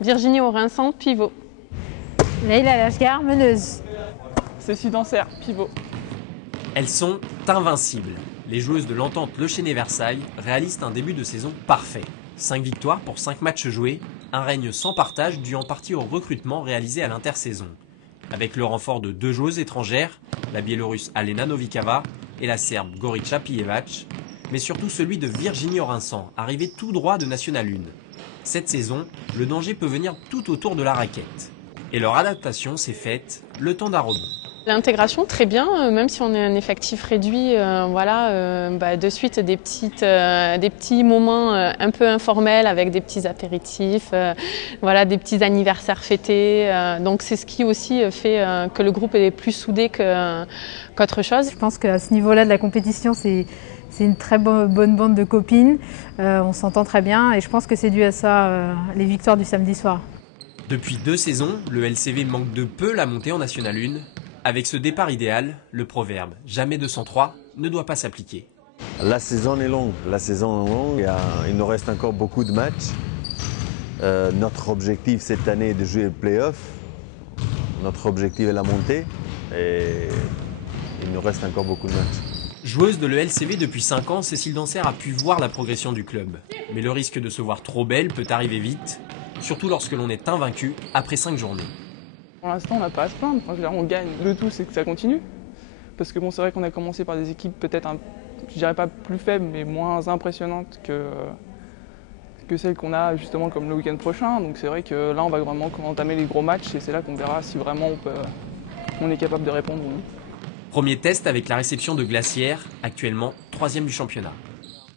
Virginie Orinçant, pivot. Leïla Lachgar, meneuse. Cécile Danser, pivot. Elles sont invincibles. Les joueuses de l'Entente Le Chesnay-Versailles réalisent un début de saison parfait. 5 victoires pour 5 matchs joués, un règne sans partage dû en partie au recrutement réalisé à l'intersaison. Avec le renfort de 2 joueuses étrangères, la Biélorusse Alena Novikava et la Serbe Gorica Pijevac, mais surtout celui de Virginie Orinçant, arrivée tout droit de National 1. Cette saison, le danger peut venir tout autour de la raquette. Et leur adaptation s'est faite le temps d'un rebond. L'intégration, très bien, même si on est un effectif réduit, de suite des petits moments un peu informels avec des petits apéritifs, des petits anniversaires fêtés. Donc c'est ce qui aussi fait que le groupe est plus soudé qu'autre chose. Je pense qu'à ce niveau-là de la compétition, c'est une très bonne bande de copines. On s'entend très bien et je pense que c'est dû à ça, les victoires du samedi soir. Depuis 2 saisons, le LCV manque de peu la montée en National 1. Avec ce départ idéal, le proverbe « jamais 203 » ne doit pas s'appliquer. La saison est longue, il nous reste encore beaucoup de matchs. Notre objectif cette année est de jouer le play-off. Notre objectif est la montée et il nous reste encore beaucoup de matchs. Joueuse de l'ELCV depuis 5 ans, Cécile Danser a pu voir la progression du club. Mais le risque de se voir trop belle peut arriver vite, surtout lorsque l'on est invaincu après 5 journées. Pour l'instant, on n'a pas à se plaindre. On gagne. Le tout, c'est que ça continue. Parce que c'est vrai qu'on a commencé par des équipes peut-être, je dirais pas plus faibles, mais moins impressionnantes que celles qu'on a justement comme le week-end prochain. Donc c'est vrai que là, on va vraiment entamer les gros matchs et c'est là qu'on verra si vraiment on est capable de répondre ou non. Premier test avec la réception de Glacière, actuellement 3e du championnat.